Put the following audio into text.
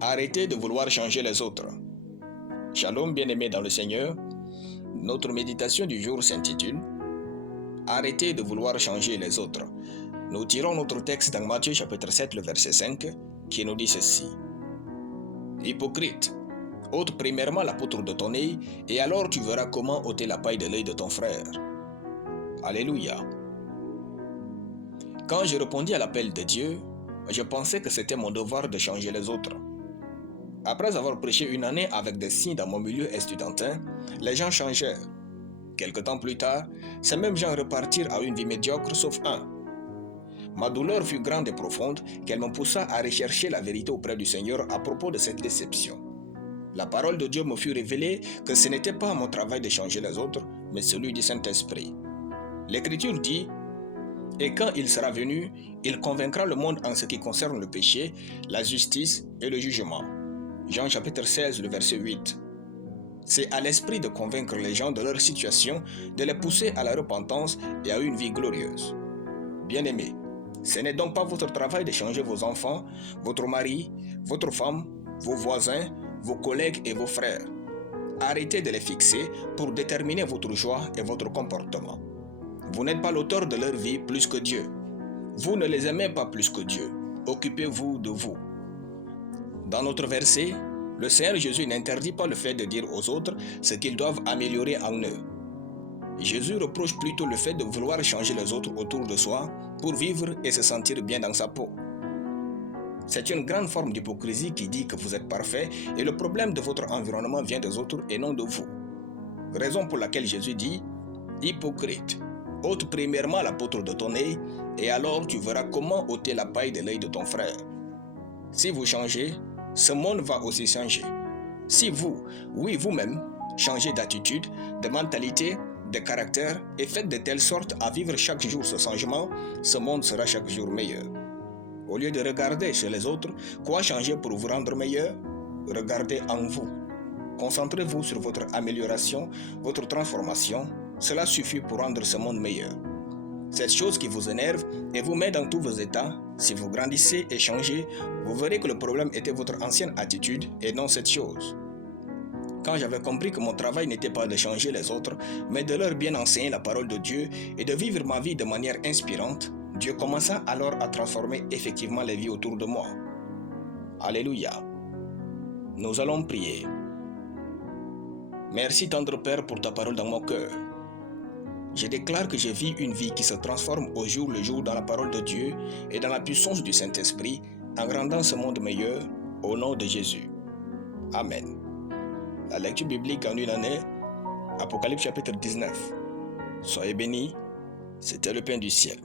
Arrêtez de vouloir changer les autres. Shalom bien-aimés dans le Seigneur. Notre méditation du jour s'intitule Arrêtez de vouloir changer les autres. Nous tirons notre texte dans Matthieu chapitre 7, le verset 5, qui nous dit ceci. Hypocrite, ôte premièrement la poutre de ton œil, et alors tu verras comment ôter la paille de l'œil de ton frère. Alléluia. Quand je répondis à l'appel de Dieu, je pensais que c'était mon devoir de changer les autres. Après avoir prêché une année avec des signes dans mon milieu estudiantin, les gens changèrent. Quelque temps plus tard, ces mêmes gens repartirent à une vie médiocre sauf un. Ma douleur fut grande et profonde qu'elle me poussa à rechercher la vérité auprès du Seigneur à propos de cette déception. La parole de Dieu me fut révélée que ce n'était pas mon travail de changer les autres, mais celui du Saint-Esprit. L'Écriture dit « Et quand il sera venu, il convaincra le monde en ce qui concerne le péché, la justice et le jugement. » Jean chapitre 16, le verset 8. C'est à l'Esprit de convaincre les gens de leur situation, de les pousser à la repentance et à une vie glorieuse. Bien-aimés, ce n'est donc pas votre travail de changer vos enfants, votre mari, votre femme, vos voisins, vos collègues et vos frères. Arrêtez de les fixer pour déterminer votre joie et votre comportement. Vous n'êtes pas l'auteur de leur vie plus que Dieu. Vous ne les aimez pas plus que Dieu. Occupez-vous de vous. Dans notre verset, le Seigneur Jésus n'interdit pas le fait de dire aux autres ce qu'ils doivent améliorer en eux. Jésus reproche plutôt le fait de vouloir changer les autres autour de soi pour vivre et se sentir bien dans sa peau. C'est une grande forme d'hypocrisie qui dit que vous êtes parfait et le problème de votre environnement vient des autres et non de vous. Raison pour laquelle Jésus dit « Hypocrite, ôte premièrement la poutre de ton œil et alors tu verras comment ôter la paille de l'œil de ton frère. » Si vous changez, ce monde va aussi changer. Si vous, oui vous-même, changez d'attitude, de mentalité, de caractère et faites de telle sorte à vivre chaque jour ce changement, ce monde sera chaque jour meilleur. Au lieu de regarder chez les autres quoi changer pour vous rendre meilleur, regardez en vous. Concentrez-vous sur votre amélioration, votre transformation. Cela suffit pour rendre ce monde meilleur. Cette chose qui vous énerve et vous met dans tous vos états, si vous grandissez et changez, vous verrez que le problème était votre ancienne attitude et non cette chose. Quand j'avais compris que mon travail n'était pas de changer les autres, mais de leur bien enseigner la parole de Dieu et de vivre ma vie de manière inspirante, Dieu commença alors à transformer effectivement les vies autour de moi. Alléluia. Nous allons prier. Merci tendre Père pour ta parole dans mon cœur. Je déclare que je vis une vie qui se transforme au jour le jour dans la parole de Dieu et dans la puissance du Saint-Esprit en rendant ce monde meilleur au nom de Jésus. Amen. La lecture biblique en une année, Apocalypse chapitre 19. Soyez bénis, c'était le pain du ciel.